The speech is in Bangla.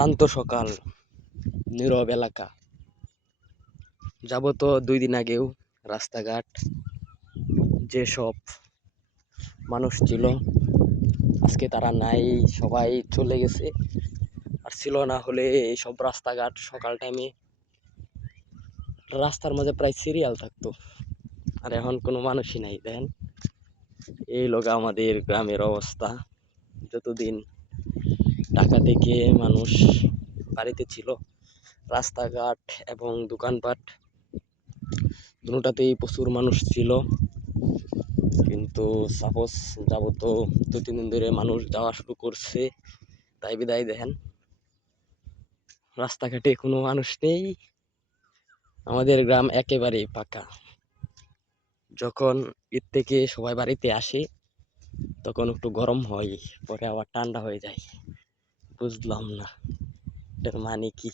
শান্ত সকাল, নীরব এলাকা। যাবত 2 দিন আগেও রাস্তাঘাট যেসব মানুষ ছিল আজকে তারা নাই, সবাই চলে গেছে। আর ছিল না হলে এইসব রাস্তাঘাট সকাল টাইমে রাস্তার মাঝে প্রায় সিরিয়াল থাকতো। আর এখন কোনো মানুষই নাই। দেখেন এই লগা আমাদের গ্রামের অবস্থা। যতদিন ঢাকা থেকে মানুষ বাড়িতে ছিল, রাস্তাঘাট এবং দোকানপাট দুটাতেই প্রচুর মানুষ ছিল। কিন্তু সাপোজ যাবত 2-3 দিন ধরে মানুষ যাওয়া শুরু করছে, তাই বিদায় দেখেন রাস্তাঘাটে কোনো মানুষ নেই। আমাদের গ্রাম একেবারেই ফাঁকা। যখন ঈদ থেকে সবাই বাড়িতে আসে তখন একটু গরম হয়, পরে আবার ঠান্ডা হয়ে যায়। বুঝলাম না এটার মানে কি।